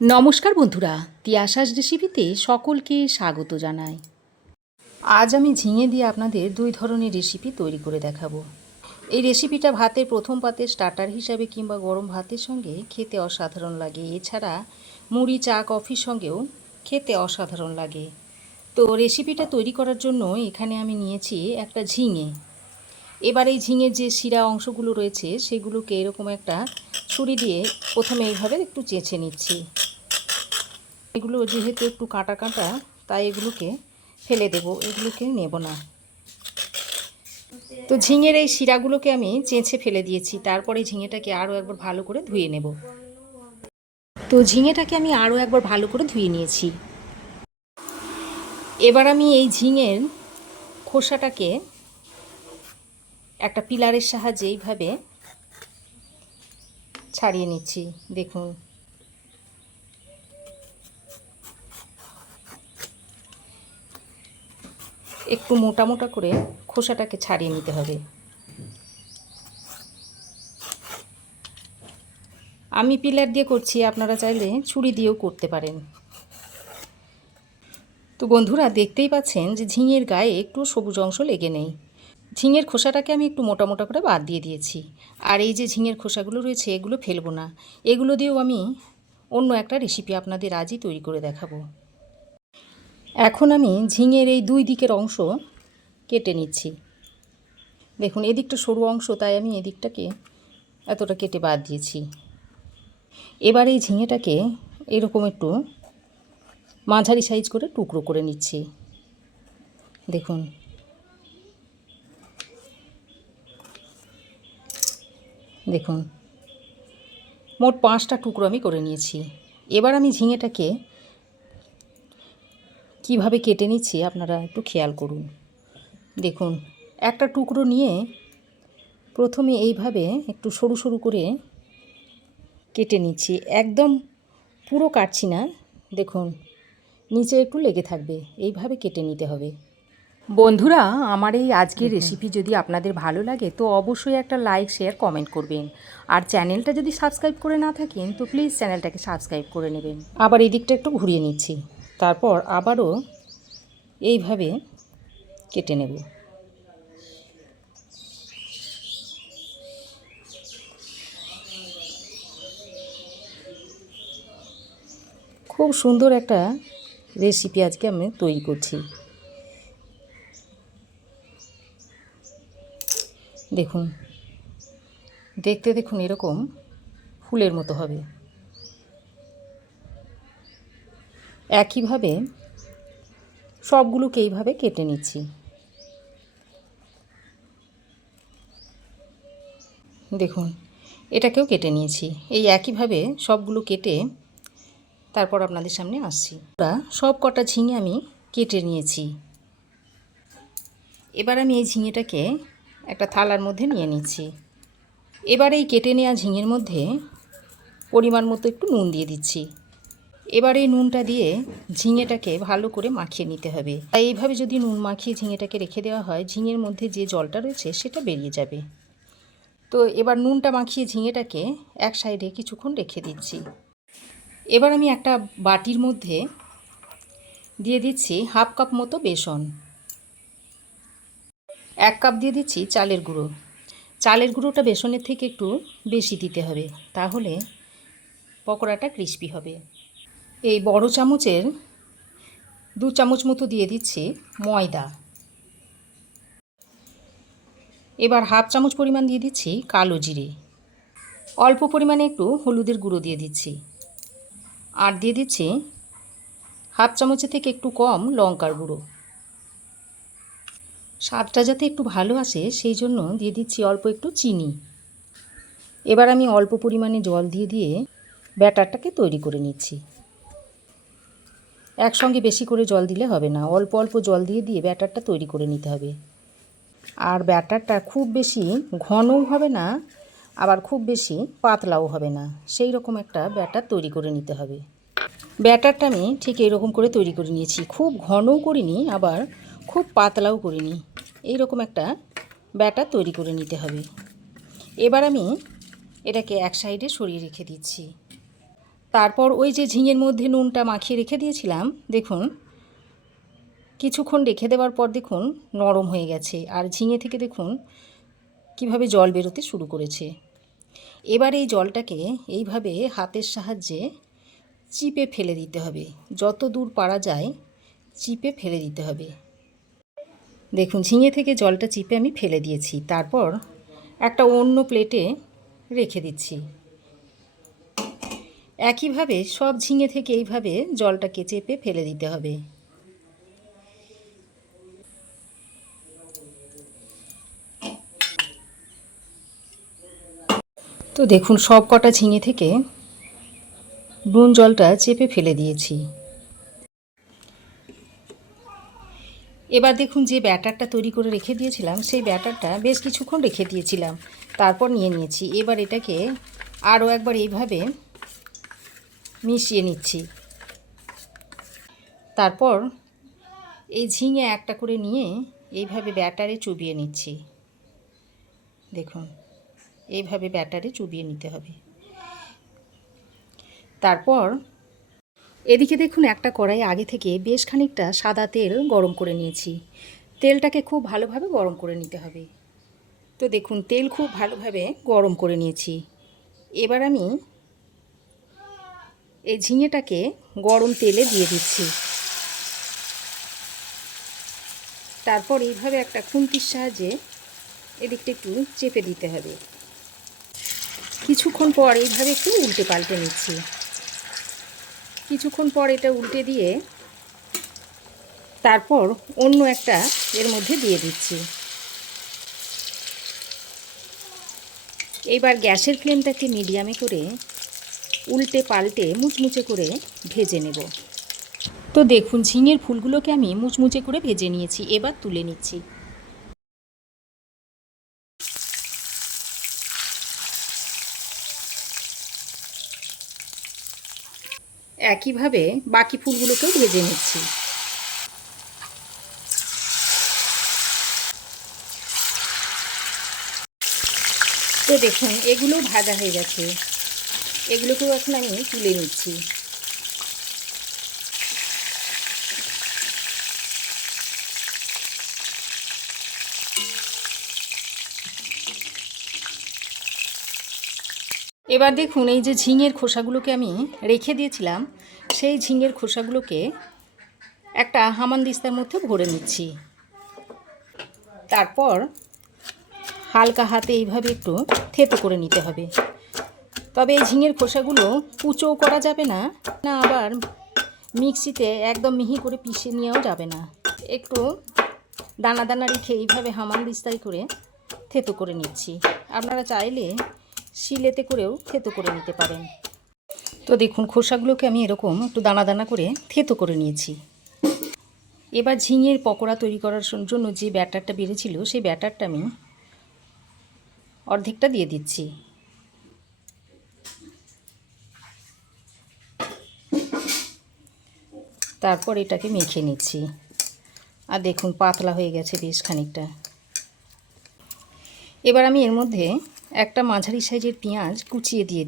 নমস্কার বন্ধুরা, তিয়াসাস রেসিপিতে সকলকে স্বাগত জানাই। আজ আমি ঝিঙে দিয়ে আপনাদের দুই ধরনের রেসিপি তৈরি করে দেখাবো। এই রেসিপিটা ভাতের প্রথম পাতের স্টার্টার হিসাবে কিংবা গরম ভাতের সঙ্গে খেতে অসাধারণ লাগে। এছাড়া মুড়ি, চা, কফির সঙ্গেও খেতে অসাধারণ লাগে। তো রেসিপিটা তৈরি করার জন্য এখানে আমি নিয়েছি একটা ঝিঙে। এবার এই ঝিঙের যে শিরা অংশগুলো রয়েছে সেগুলোকে এরকম একটা ছুরি দিয়ে প্রথমে এইভাবে একটু চেঁচে নিচ্ছি। এগুলো যেহেতু একটু কাটা কাটা, তাই এগুলোকে ফেলে দেব, এগুলোকে নেব না। তো ঝিঙের এই শিরাগুলোকে আমি চেঁচে ফেলে দিয়েছি। তারপরে ঝিঙেটাকে আরও একবার ভালো করে ধুয়ে নেব। তো ঝিঙেটাকে আমি আরও একবার ভালো করে ধুয়ে নিয়েছি। এবার আমি এই ঝিঙের খোসাটাকে একটা পিলারের সাহায্যে এইভাবে ছাড়িয়ে নিচ্ছি। দেখুন, একটু মোটা মোটা করে খোসাটাকে ছাড়িয়ে নিতে হবে। আমি পিলার দিয়ে করছি, আপনারা চাইলে ছুরি দিয়েও করতে পারেন। তো বন্ধুরা, দেখতেই পাচ্ছেন যে ঝিঙের গায়ে একটু সবুজ অংশ লেগে নেই। ঝিঙের খোসাটাকে আমি একটু মোটা মোটা করে বাদ দিয়ে দিয়েছি। আর এই যে ঝিঙের খোসাগুলো রয়েছে এগুলো ফেলবো না। এগুলো দিয়েও আমি অন্য একটা রেসিপি আপনাদের আজই তৈরি করে দেখাবো। এখন আমি ঝিঙের এই দুই দিকের অংশ কেটে নিচ্ছি। দেখুন, এদিকটা সরু অংশ, তাই আমি এদিকটাকে এতটা কেটে বাদ দিয়েছি। এবার এই ঝিঙেটাকে এরকম একটু মাঝারি সাইজ করে টুকরো করে নিচ্ছি। দেখুন, দেখুন, মোট 5টা টুকরো আমি করে নিয়েছি। এবার আমি ঝিঙেটাকে কিভাবে কেটে নিচ্ছি আপনারা একটু খেয়াল করুন। দেখুন, একটা টুকরো নিয়ে প্রথমে এইভাবে একটু সরু সরু করে কেটে নিচ্ছি। একদম পুরো কাটছি না, দেখুন নিচে একটু লেগে থাকবে, এইভাবে কেটে নিতে হবে। বন্ধুরা, আমার এই আজকের রেসিপি যদি আপনাদের ভালো লাগে তো অবশ্যই একটা লাইক, শেয়ার, কমেন্ট করবেন। আর চ্যানেলটা যদি সাবস্ক্রাইব করে না থাকেন তো প্লিজ চ্যানেলটাকে সাবস্ক্রাইব করে নেবেন। আবার এই দিকটা একটু ঘুরিয়ে নিচ্ছি, তারপর আবারও এইভাবে কেটে নেব। খুব সুন্দর একটা রেসিপি আজকে আমি তৈরি করছি। দেখুন, দেখতে দেখুন এরকম ফুলের মতো হবে। একইভাবে সবগুলোকে এইভাবে কেটে নিচ্ছি। দেখুন, এটাকেও কেটে নিয়েছি। এই একইভাবে সবগুলো কেটে তারপর আপনাদের সামনে আসছি। সব কটা ঝিঙে আমি কেটে নিয়েছি। এবার আমি এই ঝিঙেটাকে একটা থালার মধ্যে নিয়ে নিচ্ছি। এবার এই কেটে নেওয়া ঝিঙের মধ্যে পরিমাণ মতো একটু নুন দিয়ে দিচ্ছি। এবার এই নুনটা দিয়ে ঝিঙেটাকে ভালো করে মাখিয়ে নিতে হবে। তাই এইভাবে যদি নুন মাখিয়ে ঝিঙেটাকে রেখে দেওয়া হয়, ঝিঙের মধ্যে যে জলটা রয়েছে সেটা বেরিয়ে যাবে। তো এবার নুনটা মাখিয়ে ঝিঙেটাকে এক সাইডে কিছুক্ষণ রেখে দিচ্ছি। এবার আমি একটা বাটির মধ্যে দিয়ে দিচ্ছি হাফ কাপ মতো বেসন। 1 কাপ দিয়ে দিচ্ছি চালের গুঁড়ো। চালের গুঁড়োটা বেসনের থেকে একটু বেশি দিতে হবে, তাহলে পকোড়াটা ক্রিস্পি হবে। এই বড় চামচের 2 চামচ মতো দিয়ে দিচ্ছি ময়দা। এবার হাফ চামচ পরিমাণ দিয়ে দিচ্ছি কালো জিরে। অল্প পরিমাণে একটু হলুদের গুঁড়ো দিয়ে দিচ্ছি। আর দিয়ে দিচ্ছি হাফ চামচের থেকে একটু কম লঙ্কার গুঁড়ো। স্বাদটা যাতে একটু ভালো আসে সেই জন্য দিয়ে দিচ্ছি অল্প একটু চিনি। এবার আমি অল্প পরিমাণে জল দিয়ে ব্যাটারটাকে তৈরি করে নিচ্ছি। একসঙ্গে বেশি করে জল দিলে হবে না, অল্প অল্প জল দিয়ে ব্যাটারটা তৈরি করে নিতে হবে। আর ব্যাটারটা খুব বেশি ঘনও হবে না, আবার খুব বেশি পাতলাও হবে না, সেই রকম একটা ব্যাটার তৈরি করে নিতে হবে। ব্যাটারটা আমি ঠিক এরকম করে তৈরি করে নিয়েছি। খুব ঘনও করিনি, আবার খুব পাতলাও করিনি, এই রকম একটা ব্যাটার তৈরি করে নিতে হবে। এবার আমি এটাকে এক সাইডে সরিয়ে রেখে দিচ্ছি। তারপর ওই যে ঝিঙের মধ্যে নুনটা মাখিয়ে রেখে দিয়েছিলাম, দেখুন কিছুক্ষণ রেখে দেওয়ার পর দেখুন নরম হয়ে গেছে, আর ঝিঙে থেকে দেখুন কিভাবে জল বেরোতে শুরু করেছে। এবার এই জলটাকে এইভাবে হাতের সাহায্যে চিপে ফেলে দিতে হবে, যত দূর পারা যায় চিপে ফেলে দিতে হবে। দেখুন ঝিঙে থেকে জলটা চিপে আমি ফেলে দিয়েছি। তারপর একটা অন্য প্লেটে রেখে দিচ্ছি। একইভাবে সব ঝিঙে থেকে এইভাবে জলটাকে চেপে ফেলে দিতে হবে। তো দেখুন সব কটা ঝিঙে থেকে নুন জলটা চেপে ফেলে দিয়েছি। এবার দেখুন যে ব্যাটারটা তৈরি করে রেখে দিয়েছিলাম, সেই ব্যাটারটা বেশ কিছুক্ষণ রেখে দিয়েছিলাম, তারপর নিয়ে নিয়েছি। এবার এটাকে আরও একবার এইভাবে মিশিয়ে নিচ্ছি। তারপর এই ঝিঙে একটা করে নিয়ে এইভাবে ব্যাটারে চুবিয়ে নিচ্ছি। দেখুন এইভাবে ব্যাটারে চুবিয়ে নিতে হবে। তারপর এদিকে দেখুন একটা কড়াই আগে থেকে বেশ খানিকটা সাদা তেল গরম করে নিয়েছি। তেলটাকে খুব ভালোভাবে গরম করে নিতে হবে। তো দেখুন তেল খুব ভালোভাবে গরম করে নিয়েছি। এবার আমি এই ঝিঙেটাকে গরম তেলে দিয়ে দিচ্ছি। তারপর এইভাবে একটা খুন্তির সাহায্যে এদিকটা একটু চেপে দিতে হবে। কিছুক্ষণ পর এইভাবে একটু উল্টে পাল্টে নিচ্ছি। কিছুক্ষণ পর এটা উল্টে দিয়ে তারপর অন্য একটা এর মধ্যে দিয়ে দিচ্ছি। এবার গ্যাসের ফ্লেমটাকে মিডিয়ামে করে উল্টে পাল্টে মুচমুচে করে ভেজে নেব। তো দেখুন ঝিঙের ফুলগুলোকে আমি মুচমুচে করে ভেজে নিয়েছি। এবার তুলে নিচ্ছি। একইভাবে বাকি ফুলগুলোকেও ভেজে নিচ্ছি। তো দেখুন এগুলোও ভাজা হয়ে গেছে, এগুলোকেও এখন আমি তুলে নিচ্ছি। এবার দেখুন এই যে ঝিঙের খোসাগুলোকে আমি রেখে দিয়েছিলাম, সেই ঝিঙের খোসাগুলোকে একটা হামানদিস্তার মধ্যে ভরে নিচ্ছি। তারপর হালকা হাতে এইভাবে একটু থেতো করে নিতে হবে। তবে এই ঝিঙের খোসাগুলো কুচোও করা যাবে না, না আবার মিক্সিতে একদম মিহি করে পিষে নেওয়াও যাবে না। একটু দানা দানা রেখে এইভাবে হামানদিস্তায় করে থেতো করে নিচ্ছি। আপনারা চাইলে শিলেতে করেও থেতো করে নিতে পারেন। তো দেখুন খোসাগুলোকে আমি এরকম একটু দানা দানা করে থেতো করে নিয়েছি। এবার ঝিঙের পকোড়া তৈরি করার জন্য যে ব্যাটারটা বেরিয়েছিল, সেই ব্যাটারটা আমি অর্ধেকটা দিয়ে দিচ্ছি। তারপর এটাকে মেখে নিচ্ছি। আর দেখুন পাতলা হয়ে গেছে বেশ খানিকটা। এবার আমি এর মধ্যে একটা মাঝারি সাইজের পেঁয়াজ কুচিয়ে দিয়ে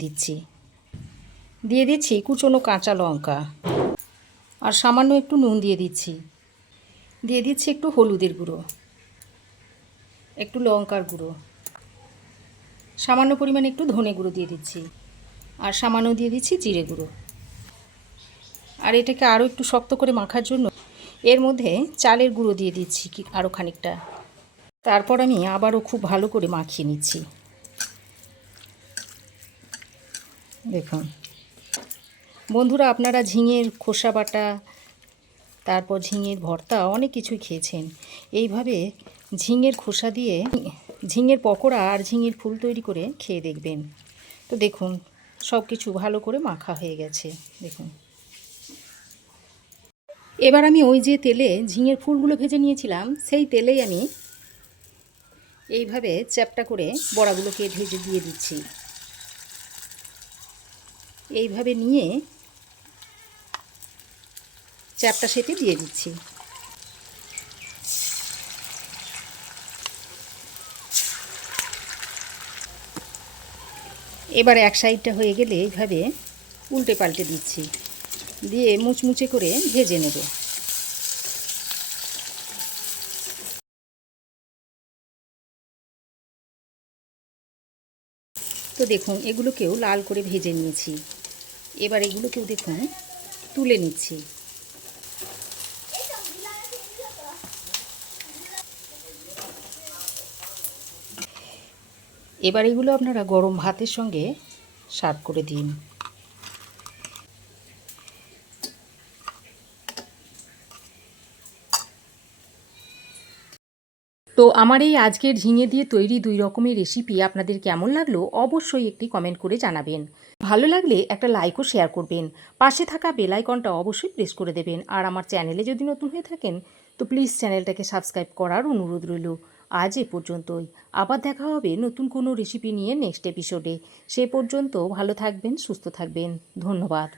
দিচ্ছি কুচনো কাঁচা লঙ্কা, আর সামান্য একটু নুন দিয়ে দিচ্ছি একটু হলুদের গুঁড়ো, একটু লঙ্কার গুঁড়ো, সামান্য পরিমাণে একটু ধনে গুঁড়ো দিয়ে দিচ্ছি, আর সামান্য দিয়ে দিচ্ছি জিরে গুঁড়ো। আর এটাকে আরও একটু শক্ত করে মাখার জন্য এর মধ্যে চালের গুঁড়ো দিয়ে দিচ্ছি আরও খানিকটা। তারপর আমি আবারও খুব ভালো করে মাখিয়ে নিচ্ছি। দেখুন বন্ধুরা, আপনারা ঝিঙের খোসা বাটা, তারপর ঝিঙের ভর্তা অনেক কিছুই খেয়েছেন। এইভাবে ঝিঙের খোসা দিয়ে ঝিঙের পকোড়া আর ঝিঙের ফুল তৈরি করে খেয়ে দেখবেন। তো দেখুন সব কিছু ভালো করে মাখা হয়ে গেছে। দেখুন এবার আমি ওই যে তেলে ঝিঙের ফুলগুলো ভেজে নিয়েছিলাম, সেই তেলেই আমি এইভাবে চ্যাপটা করে বড়াগুলোকে ভেজে দিয়ে দিচ্ছি। এইভাবে নিয়ে চ্যাপটা সেটে দিয়ে দিচ্ছি। এবার এক সাইডটা হয়ে গেলে এইভাবে উল্টে পাল্টে দিচ্ছি, দিয়ে মুচমুচে করে ভেজে নেব। তো দেখুন এগুলোকেও লাল করে ভেজে নিয়েছি। এবার এগুলোকেও দেখুন তুলে নিচ্ছি। এবার এগুলো আপনারা গরম ভাতের সঙ্গে সার্ভ করে দিন। তো আমার এই আজকের ঝিঙে দিয়ে তৈরি 2 রকমের রেসিপি আপনাদের কেমন লাগলো অবশ্যই একটি কমেন্ট করে জানাবেন। ভালো লাগলে একটা লাইক ও শেয়ার করবেন। পাশে থাকা বেল আইকনটা অবশ্যই প্রেস করে দেবেন। আর আমার চ্যানেলে যদি নতুন হয়ে থাকেন তো প্লিজ চ্যানেলটাকে সাবস্ক্রাইব করার অনুরোধ রইল। আজ এ পর্যন্তই। আবার দেখা হবে নতুন কোনো রেসিপি নিয়ে নেক্সট এপিসোডে। সে পর্যন্ত ভালো থাকবেন, সুস্থ থাকবেন। ধন্যবাদ।